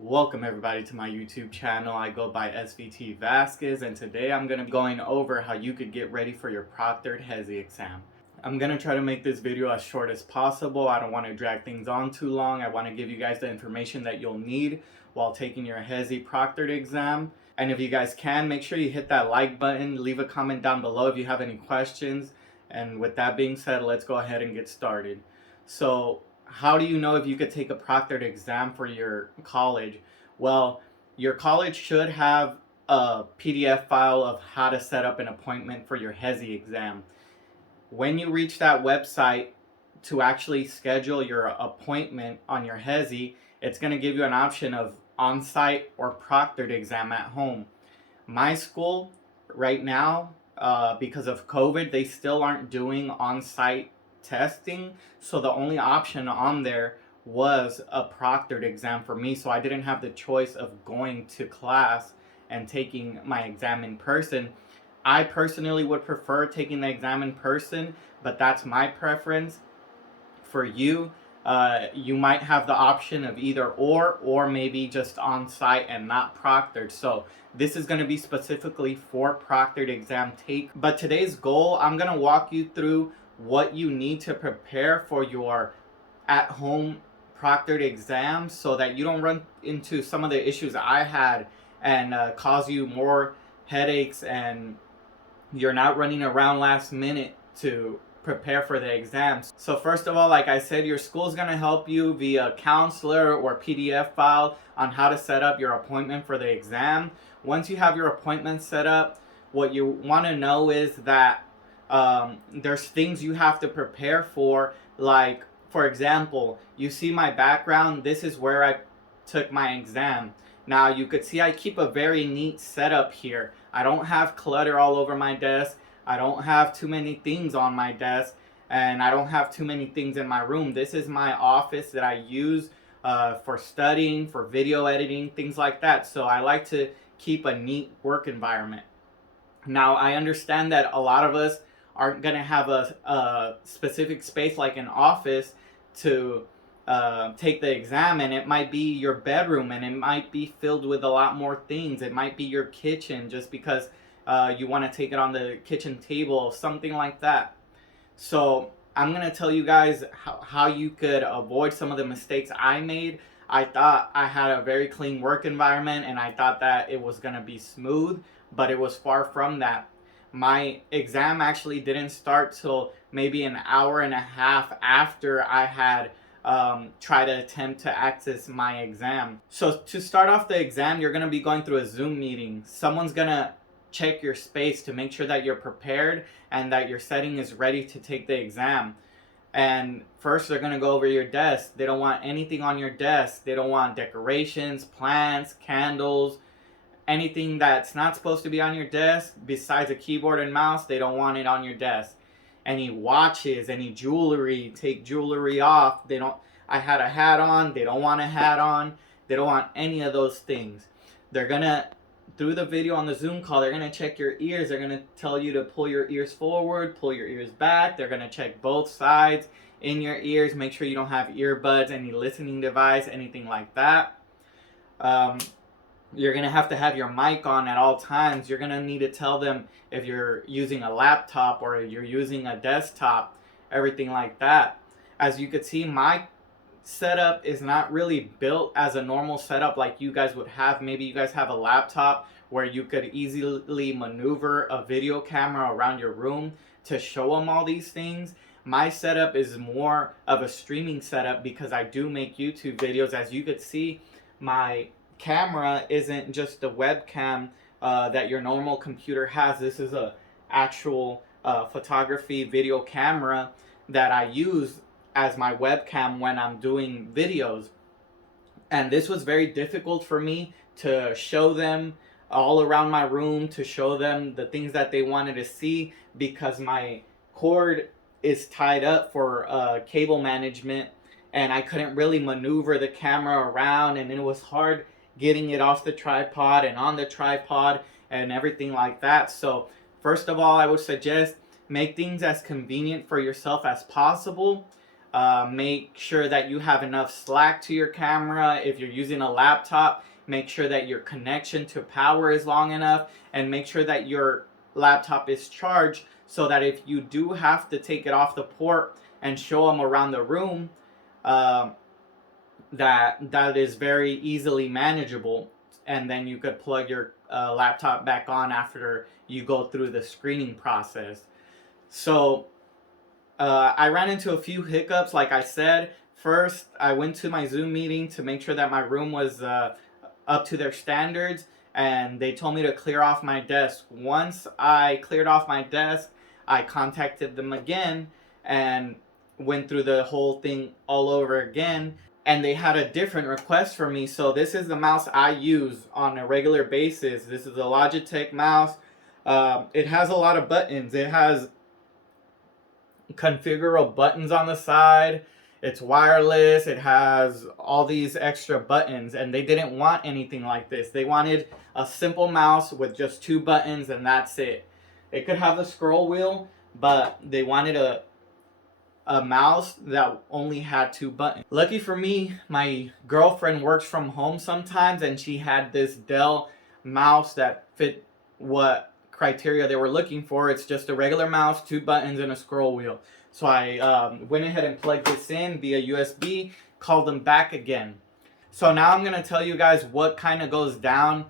Welcome everybody to my YouTube channel. I go by SVT Vasquez, and today I'm going to be going over how you could get ready for your Proctored Hesi exam. I'm going to try to make this video as short as possible. I don't want to drag things on too long. I want to give you guys the information that you'll need while taking your Hesi Proctored exam. And if you guys can, make sure you hit that like button, leave a comment down below if you have any questions. And with that being said, let's go ahead and get started. So, how do you know if you could take a proctored exam for your college? Well, your college should have a PDF file of how to set up an appointment for your Hesi exam. When you reach that website to actually schedule your appointment on your Hesi, it's going to give you an option of on-site or proctored exam at home. My school right now, because of COVID, they still aren't doing on-site testing, so the only option on there was a proctored exam for me, so I didn't have the choice of going to class and taking my exam in person. I personally would prefer taking the exam in person, but that's my preference. For you, you might have the option of either or maybe just on site and not proctored. So this is going to be specifically for proctored exam take. But today's goal, I'm going to walk you through what you need to prepare for your at-home proctored exam so that you don't run into some of the issues I had and cause you more headaches and you're not running around last minute to prepare for the exams. So first of all, like I said, your school's going to help you via counselor or PDF file on how to set up your appointment for the exam. Once you have your appointment set up, what you want to know is that there's things you have to prepare for. Like, for example, you see my background, this is where I took my exam. Now you could see I keep a very neat setup here. I don't have clutter all over my desk. I don't have too many things on my desk, and I don't have too many things in my room. This is my office that I use for studying, for video editing, things like that. So I like to keep a neat work environment. Now I understand that a lot of us aren't going to have a specific space like an office to take the exam, and it might be your bedroom, and it might be filled with a lot more things. It might be your kitchen, just because you want to take it on the kitchen table, something like that. So I'm going to tell you guys how you could avoid some of the mistakes I made. I thought I had a very clean work environment, and I thought that it was going to be smooth, but it was far from that. My exam actually didn't start till maybe an hour and a half after I had tried to attempt to access my exam. So to start off the exam, you're going to be going through a Zoom meeting. Someone's going to check your space to make sure that you're prepared and that your setting is ready to take the exam. And first, they're going to go over your desk. They don't want anything on your desk. They don't want decorations, plants, candles, anything that's not supposed to be on your desk besides a keyboard and mouse. They don't want it on your desk. Any watches, any jewelry, take jewelry off. They don't. I had a hat on. They don't want a hat on. They don't want any of those things. They're gonna, through the video on the Zoom call, they're gonna check your ears. They're gonna tell you to pull your ears forward, pull your ears back. They're gonna check both sides in your ears. Make sure you don't have earbuds, any listening device, anything like that. You're going to have your mic on at all times. You're going to need to tell them if you're using a laptop or you're using a desktop, everything like that. As you could see, my setup is not really built as a normal setup like you guys would have. Maybe you guys have a laptop where you could easily maneuver a video camera around your room to show them all these things. My setup is more of a streaming setup because I do make YouTube videos. As you could see, my camera isn't just the webcam that your normal computer has. This is a actual photography video camera that I use as my webcam when I'm doing videos. And this was very difficult for me to show them all around my room, to show them the things that they wanted to see, because my cord is tied up for cable management, and I couldn't really maneuver the camera around, and it was hard getting it off the tripod and on the tripod and everything like that. So first of all, I would suggest make things as convenient for yourself as possible. Make sure that you have enough slack to your camera. If you're using a laptop, make sure that your connection to power is long enough, and make sure that your laptop is charged so that if you do have to take it off the port and show them around the room, uh, that is very easily manageable, and then you could plug your laptop back on after you go through the screening process. So I ran into a few hiccups. Like I said, first I went to my Zoom meeting to make sure that my room was up to their standards, and they told me to clear off my desk. Once I cleared off my desk, I contacted them again and went through the whole thing all over again, and they had a different request for me. So this is the mouse I use on a regular basis. This is a Logitech mouse. It has a lot of buttons. It has configurable buttons on the side. It's wireless. It has all these extra buttons, and they didn't want anything like this. They wanted a simple mouse with just 2 buttons, and that's it. It could have the scroll wheel, but they wanted a mouse that only had 2 buttons. Lucky for me, my girlfriend works from home sometimes, and she had this Dell mouse that fit what criteria they were looking for. It's just a regular mouse, 2 buttons, and a scroll wheel. So I went ahead and plugged this in via USB, called them back again. So now I'm going to tell you guys what kind of goes down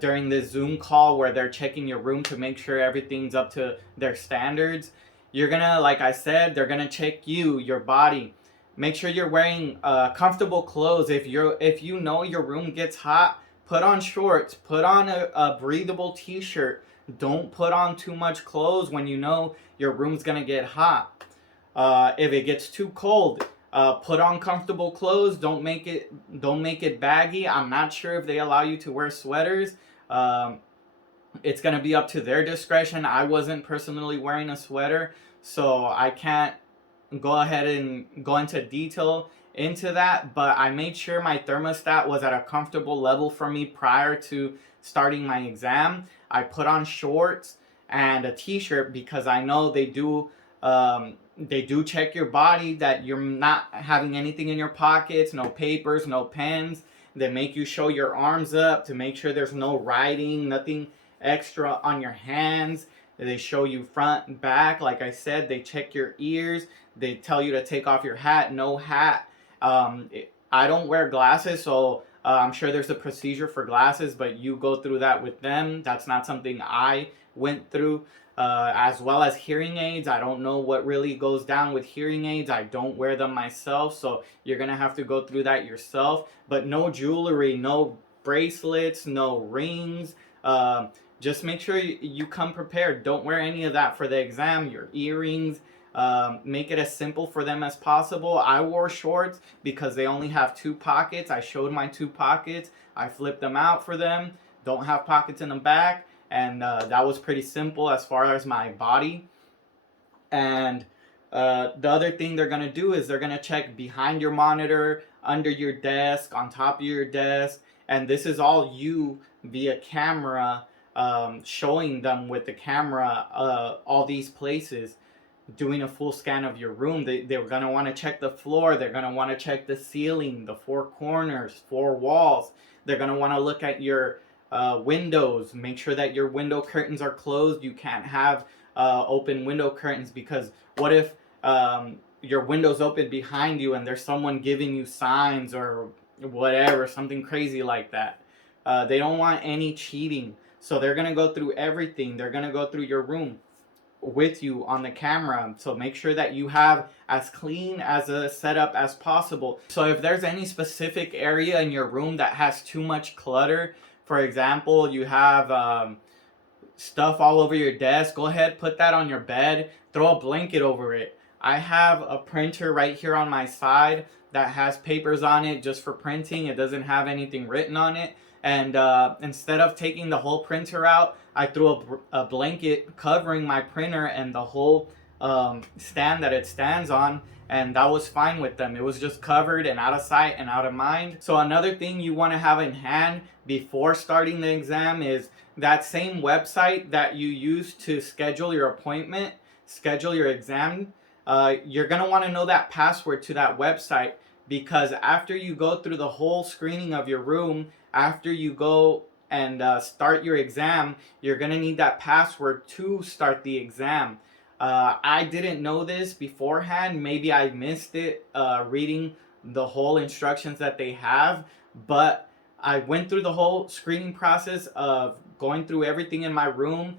during this Zoom call where they're checking your room to make sure everything's up to their standards. You're going to, like I said, they're going to check your body. Make sure you're wearing comfortable clothes. If you know your room gets hot, put on shorts, put on a breathable t-shirt. Don't put on too much clothes when you know your room's going to get hot. If it gets too cold, put on comfortable clothes. Don't make it baggy. I'm not sure if they allow you to wear sweaters. It's going to be up to their discretion. I wasn't personally wearing a sweater, so I can't go ahead and go into detail into that, but I made sure my thermostat was at a comfortable level for me prior to starting my exam. I put on shorts and a t-shirt because I know they do check your body, that you're not having anything in your pockets, no papers, no pens. They make you show your arms up to make sure there's no writing, nothing extra on your hands. They show you front and back. Like I said, they check your ears. They tell you to take off your hat, no hat. I don't wear glasses, so I'm sure there's a procedure for glasses, but you go through that with them. That's not something I went through. As well as hearing aids. I don't know what really goes down with hearing aids. I don't wear them myself, so you're going to have to go through that yourself. But no jewelry, no bracelets, no rings. Just make sure you come prepared. Don't wear any of that for the exam. Your earrings. Make it as simple for them as possible. I wore shorts because they only have 2 pockets. I showed my 2 pockets. I flipped them out for them. Don't have pockets in the back. And that was pretty simple as far as my body. And the other thing they're going to do is they're going to check behind your monitor, under your desk, on top of your desk. And this is all you via camera, showing them with the camera all these places, doing a full scan of your room. They're going to want to check the floor. They're going to want to check the ceiling, the 4 corners, 4 walls. They're going to want to look at your windows. Make sure that your window curtains are closed. You can't have open window curtains, because what if your window's open behind you and there's someone giving you signs or whatever, something crazy like that. They don't want any cheating. So they're going to go through everything. They're going to go through your room with you on the camera. So make sure that you have as clean as a setup as possible. So if there's any specific area in your room that has too much clutter, for example, you have stuff all over your desk, go ahead, put that on your bed, throw a blanket over it. I have a printer right here on my side that has papers on it just for printing. It doesn't have anything written on it. And instead of taking the whole printer out, I threw a blanket covering my printer and the whole stand that it stands on, and that was fine with them. It was just covered and out of sight and out of mind. So another thing you want to have in hand before starting the exam is that same website that you use to schedule your appointment, schedule your exam. you're going to want to know that password to that website, because after you go through the whole screening of your room, after you go and start your exam, you're going to need that password to start the exam. I didn't know this beforehand. Maybe I missed it reading the whole instructions that they have, but I went through the whole screening process of going through everything in my room,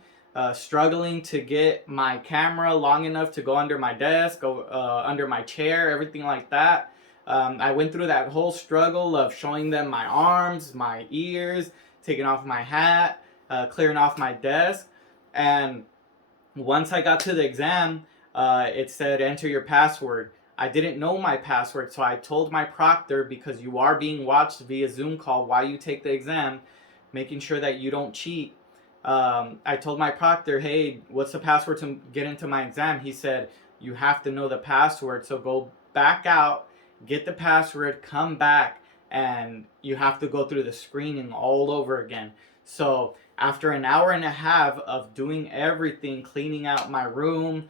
struggling to get my camera long enough to go under my desk, go under my chair, everything like that. I went through that whole struggle of showing them my arms, my ears, taking off my hat, clearing off my desk. And once I got to the exam, it said enter your password. I didn't know my password, so I told my proctor, because you are being watched via Zoom call while you take the exam, making sure that you don't cheat. I told my proctor, hey, what's the password to get into my exam? He said, you have to know the password, so go back out, get the password, come back, and you have to go through the screening all over again. So after an hour and a half of doing everything, cleaning out my room,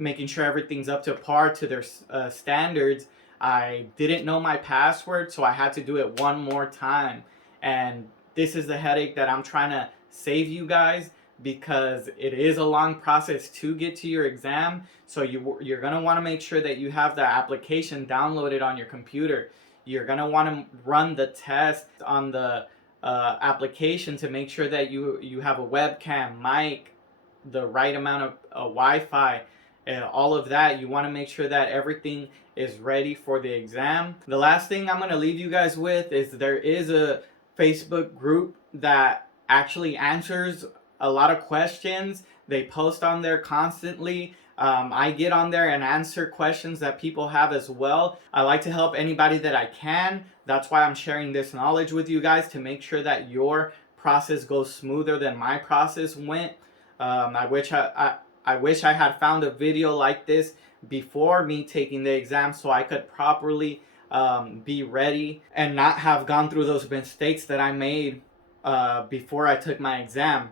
making sure everything's up to par to their standards, I didn't know my password, so I had to do it one more time. And this is the headache that I'm trying to save you guys, because it is a long process to get to your exam. So you're going to want to make sure that you have the application downloaded on your computer. You're going to want to run the test on the application to make sure that you have a webcam, mic, the right amount of Wi-Fi, and all of that. You want to make sure that everything is ready for the exam. The last thing I'm going to leave you guys with is there is a Facebook group that actually answers a lot of questions. They post on there constantly. I get on there and answer questions that people have as well. I like to help anybody that I can. That's why I'm sharing this knowledge with you guys, to make sure that your process goes smoother than my process went. I wish I had found a video like this before me taking the exam, so I could properly be ready and not have gone through those mistakes that I made before I took my exam.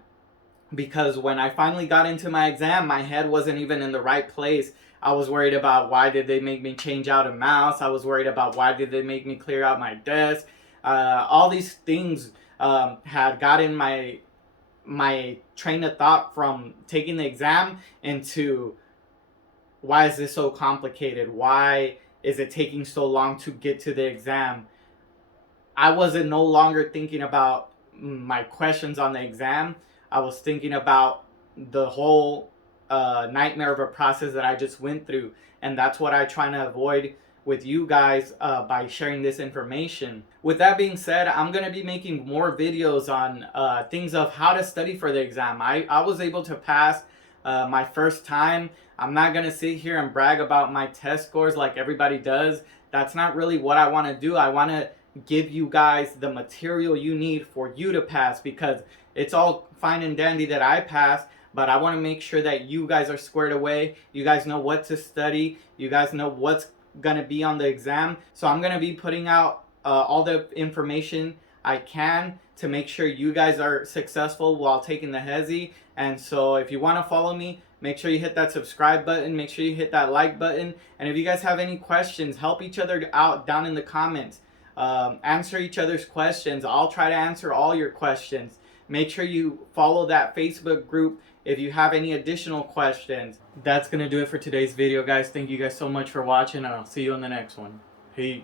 Because when I finally got into my exam, my head wasn't even in the right place. I was worried about, why did they make me change out a mouse? I was worried about, why did they make me clear out my desk? All these things had gotten my train of thought from taking the exam into, why is this so complicated? Why is it taking so long to get to the exam? I wasn't no longer thinking about my questions on the exam. I was thinking about the whole nightmare of a process that I just went through. And that's what I'm trying to avoid with you guys by sharing this information. With that being said, I'm going to be making more videos on things of how to study for the exam. I was able to pass my first time. I'm not going to sit here and brag about my test scores like everybody does. That's not really what I want to do. I want to give you guys the material you need for you to pass, because it's all fine and dandy that I passed, but I want to make sure that you guys are squared away. You guys know what to study. You guys know what's going to be on the exam. So I'm going to be putting out all the information I can to make sure you guys are successful while taking the Hesi. And so if you want to follow me, make sure you hit that subscribe button. Make sure you hit that like button. And if you guys have any questions, help each other out down in the comments. Answer each other's questions. I'll try to answer all your questions. Make sure you follow that Facebook group if you have any additional questions. That's going to do it for today's video, guys. Thank you guys so much for watching, and I'll see you in the next one. Peace.